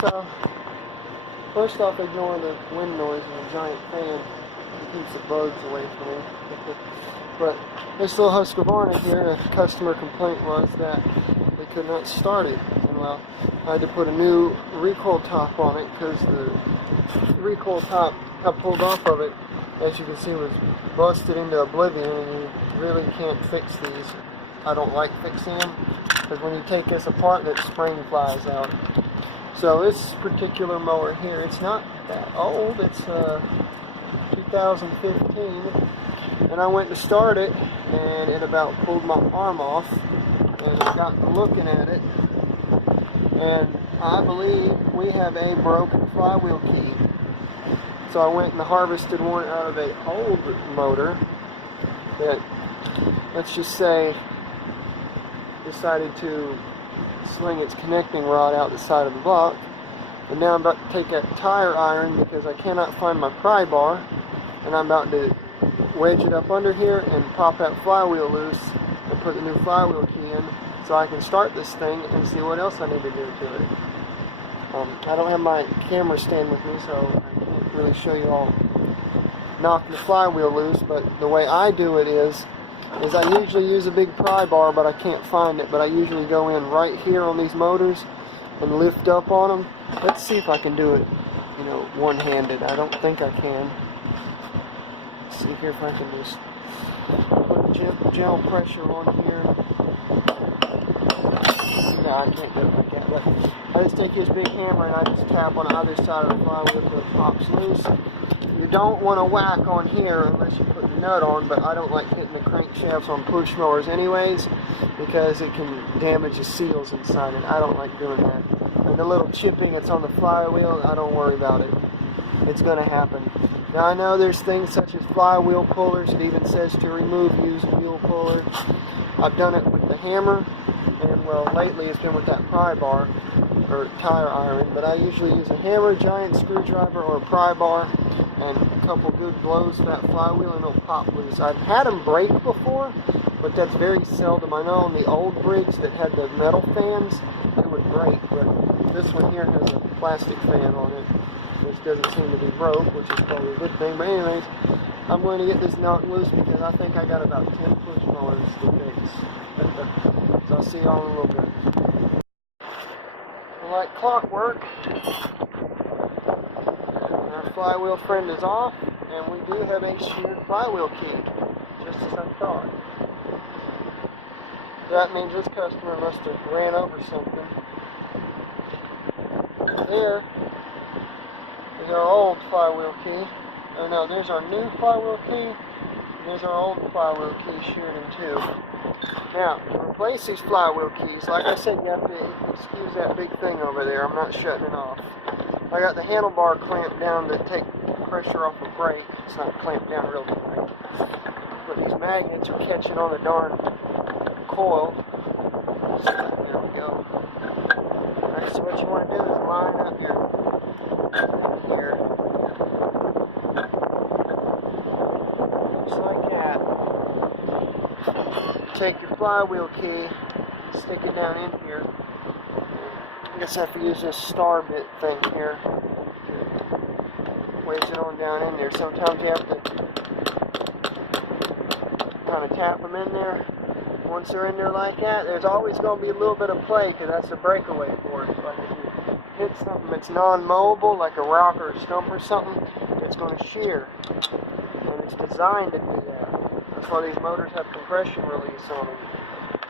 So, first off, ignore the wind noise and the giant fan. It keeps the bugs away from me. But this little Husqvarna here, a customer complaint was that they could not start it. And well, I had to put a new recoil top on it because the recoil top I pulled off of it, as you can see, was busted into oblivion, and you really can't fix these. I don't like fixing them because when you take this apart, that spring flies out. So this particular mower here, it's not that old. It's 2015. And I went to start it, and it about pulled my arm off, and I got looking at it, and I believe we have a broken flywheel key. So I went and harvested one out of an old motor that, let's just say, decided to sling its connecting rod out the side of the block. And now I'm about to take that tire iron because I cannot find my pry bar, and I'm about to wedge it up under here and pop that flywheel loose and put the new flywheel key in so I can start this thing and see what else I need to do to it. I don't have my camera stand with me, so I can't really show you all knocking the flywheel loose, but the way I do it is I usually use a big pry bar, but I can't find it, but I usually go in right here on these motors and lift up on them. Let's see if I can do it, one-handed. I don't think I can. See here if I can just put gentle pressure on here. No, I can't do it like that, but I just take this big hammer and I just tap on either side of the flywheel until it pops loose. You don't want to whack on here unless you put the nut on, but I don't like hitting the crankshafts on push mowers anyways because it can damage the seals inside, and I don't like doing that. And the little chipping that's on the flywheel, I don't worry about it. It's going to happen. Now I know there's things such as flywheel pullers. It even says to remove used wheel puller. I've done it with the hammer, and well, lately it's been with that pry bar or tire iron, but I usually use a hammer, giant screwdriver, or a pry bar, and a couple good blows to that flywheel and it'll pop loose. I've had them break before, but that's very seldom. I know on the old Briggs that had the metal fans, it would break, but this one here has a plastic fan on it, which doesn't seem to be broke, which is probably a good thing. But anyways, I'm going to get this knocked loose because I think I got about 10 push mowers to fix. So I'll see y'all in a little bit. Well, like clockwork, our flywheel friend is off, and we do have a sheared flywheel key, just as I thought. That means this customer must have ran over something. There is our old flywheel key. Oh no, there's our new flywheel key. There's our old flywheel key sheared in two. Now, to replace these flywheel keys, like I said, you have to excuse that big thing over there. I'm not shutting it off. I got the handlebar clamped down to take pressure off the brake. It's not clamped down real tight. But these magnets are catching on the darn coil. There we go. Alright, so what you want to do is line up your thing here. Just like that. Take your flywheel key, stick it down in here. I guess I have to use this star bit thing here to wedge it on down in there. Sometimes you have to kind of tap them in there. Once they're in there like that, there's always going to be a little bit of play because that's the breakaway for it. Like if you hit something that's non-mowable, like a rock or a stump or something, it's going to shear. And it's designed to do that. That's why these motors have compression release on them.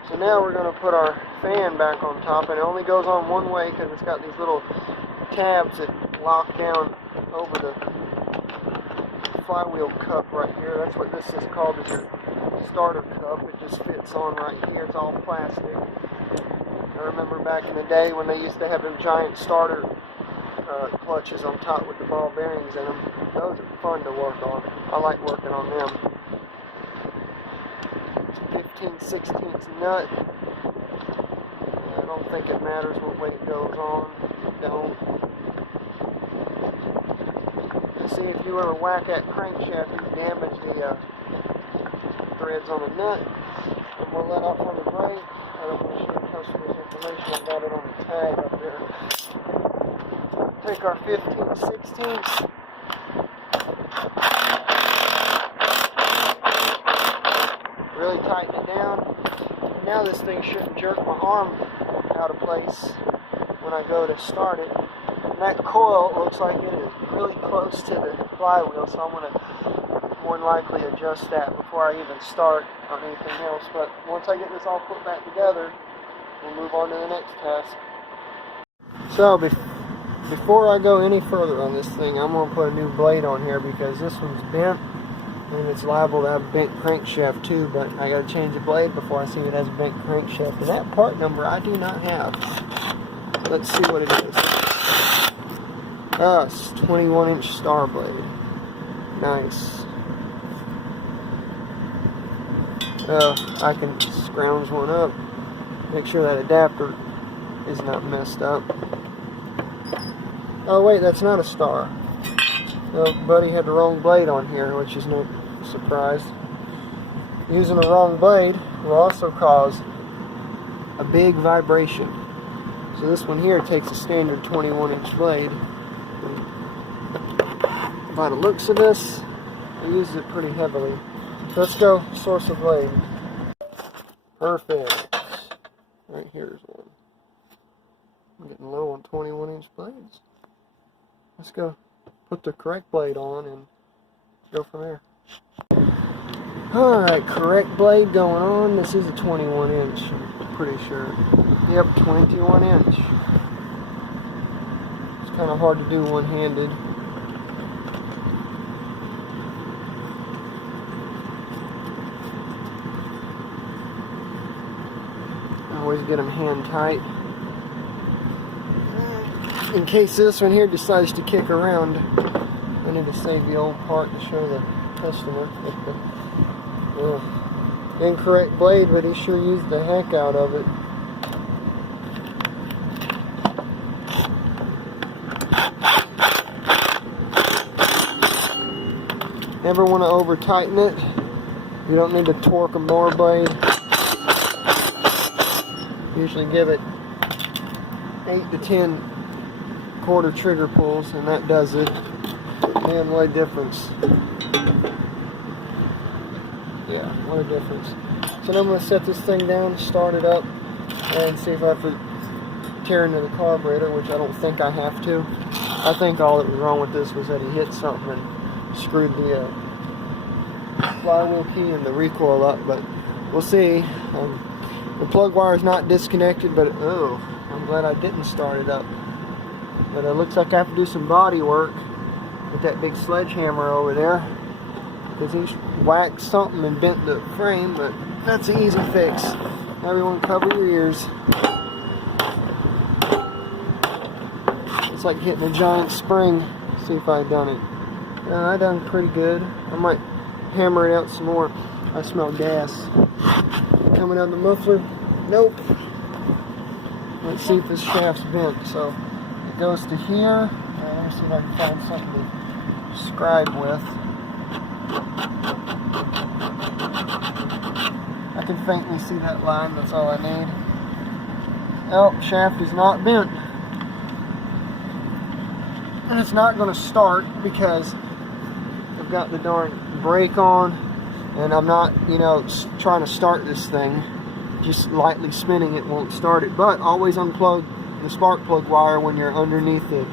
So now we're going to put our fan back on top, and it only goes on one way because it's got these little tabs that lock down over the flywheel cup right here. That's what this is called, is your starter cup. It just fits on right here. It's all plastic. I remember back in the day when they used to have them giant starter clutches on top with the ball bearings in them. Those are fun to work on. I like working on them. 15/16 nut. I don't think it matters what way it goes on. It don't. See, if you were to whack that crankshaft, you damage the threads on the nut. And we'll let off on the brake. I don't want to share customers' information. I got it on the tag up there. pick our 15/16. Really tighten it down. Now this thing shouldn't jerk my arm out of place when I go to start it. And that coil looks like it is really close to the flywheel, so I'm going to more than likely adjust that before I even start on anything else. But once I get this all put back together, we'll move on to the next task. So before I go any further on this thing, I'm going to put a new blade on here because this one's bent and it's liable to have a bent crankshaft too, but I got to change the blade before I see it has a bent crankshaft. And that part number I do not have. Let's see what it is. It's 21-inch star blade. Nice. I can scrounge one up. Make sure that adapter is not messed up. Oh wait, that's not a star. Oh, buddy had the wrong blade on here, which is no surprise. Using the wrong blade will also cause a big vibration. So this one here takes a standard 21-inch blade. By the looks of this, it uses it pretty heavily. So let's go source a blade. Perfect. Right here's one. I'm getting low on 21-inch blades. Let's go put the correct blade on and go from there. Alright, correct blade going on. This is a 21-inch, I'm pretty sure. Yep, 21-inch. It's kind of hard to do one-handed. Always get them hand tight. In case this one here decides to kick around, I need to save the old part to show the customer. Incorrect blade, but he sure used the heck out of it. Never want to over tighten it. You don't need to torque a mower blade. Usually give it 8 to 10 quarter trigger pulls, and that does it. Man, what a difference. Yeah, what a difference. So now I'm going to set this thing down, start it up, and see if I have to tear into the carburetor, which I don't think I have to. I think all that was wrong with this was that he hit something and screwed the flywheel key and the recoil up, but we'll see. The plug wire is not disconnected, but I'm glad I didn't start it up. But it looks like I have to do some body work with that big sledgehammer over there, because he's whacked something and bent the frame, but that's an easy fix. Everyone cover your ears. It's like hitting a giant spring. See if I done it. I done pretty good. I might hammer it out some more. I smell gas coming out of the muffler. Nope. Let's see if this shaft's bent. So it goes to here. Let me see if I can find something to scribe with. I can faintly see that line. That's all I need. Oh, shaft is not bent. And it's not going to start because I've got the darn brake on, and I'm not, trying to start this thing. Just lightly spinning it won't start it. But always unplug the spark plug wire when you're underneath the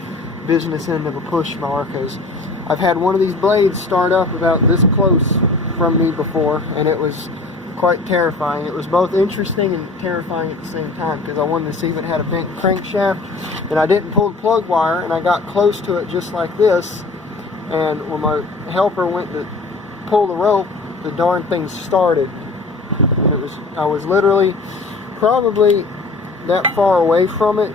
business end of a push mower, because I've had one of these blades start up about this close from me before, and it was quite terrifying. It was both interesting and terrifying at the same time, because I wanted to see if it had a bent crankshaft, and I didn't pull the plug wire, and I got close to it just like this, and when my helper went to pull the rope, the darn thing started. And I was literally probably that far away from it,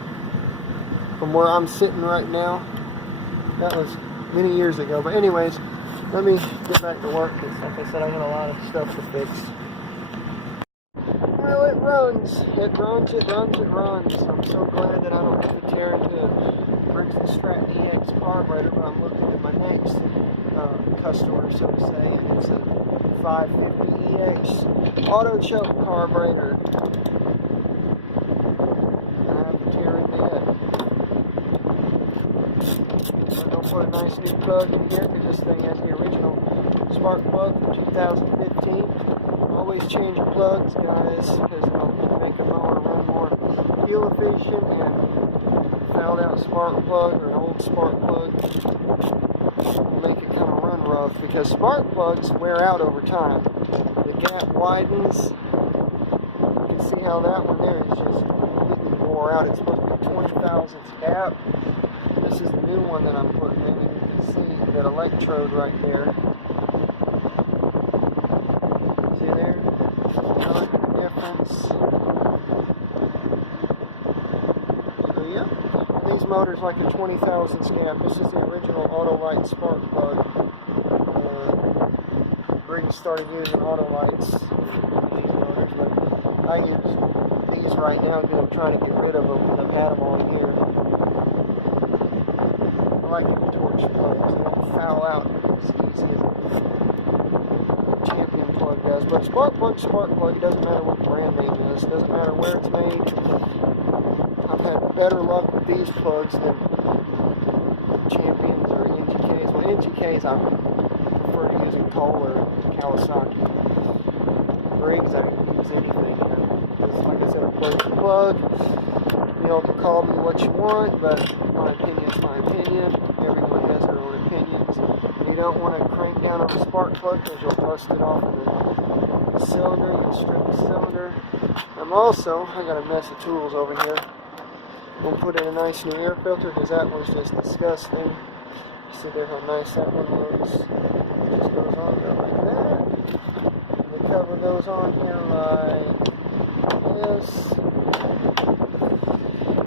from where I'm sitting right now. That was many years ago. But anyways, let me get back to work, because like I said, I got a lot of stuff to fix. Well, it runs. It runs, it runs, it runs. I'm so glad that I don't have to tear into Briggs 725EXi carburetor, but I'm looking at my next customer, so to say, and it's a 550EX auto choke carburetor. And I have to tear into it. put a nice new plug in here because this thing has the original spark plug from 2015. Always change your plugs, guys, because it'll make the mower run more fuel efficient, and a fouled out spark plug or an old spark plug will make it kind of run rough, because spark plugs wear out over time. The gap widens. You can see how that one there is just completely wore out. It's supposed to be 20 thousandths gap. This is the new one that I'm putting in, and you can see that electrode right there. See there? Another difference. So yeah, these motors like a 20 thousandths gap. This is the original Autolite spark plug. Briggs started using Autolites in these motors, but I use these right now because I'm trying to get rid of them because I've had them all year. I like the torch plugs. They don't foul out as easy as a champion plug does. But spark plug, it doesn't matter what the brand name is. It doesn't matter where it's made. I've had better luck with these plugs than champions or NGKs. Well, NGKs I prefer to use in Kohler or Kawasaki. Briggs, I can use anything. Just like I said, a plug. You know, can call me what you want, but my opinion's my opinion. Everyone has their own opinions. You don't want to crank down on a spark plug because you'll bust it off in the cylinder. You'll strip the cylinder. I got a mess of tools over here. I'm going to put in a nice new air filter because that one's just disgusting. See there how nice that one looks. It just goes on there like that. The cover goes on here like this.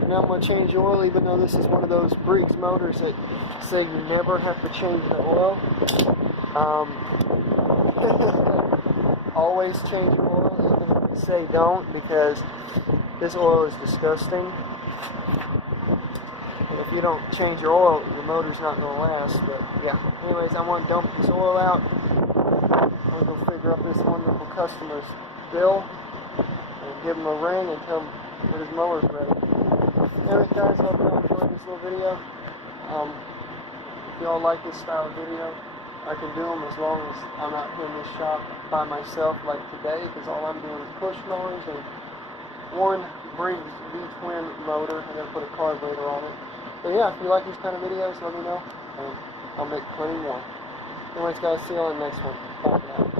Now I'm going to change the oil, even though this is one of those Briggs motors that say you never have to change the oil. Always change the oil, even if they say don't, because this oil is disgusting. And if you don't change your oil, your motor's not going to last. But yeah, anyways, I want to dump this oil out. I'm going to go figure out this wonderful customer's bill and give him a ring and tell him that his mower's ready. Anyways, guys, I hope you all enjoyed this little video. If you all like this style of video, I can do them as long as I'm not here in this shop by myself like today, because all I'm doing is push mowers and one Briggs V-twin motor, and then put a carburetor on it. So yeah, if you like these kind of videos, let me know, and I'll make plenty more. Anyways, guys, see you on the next one. Bye for now.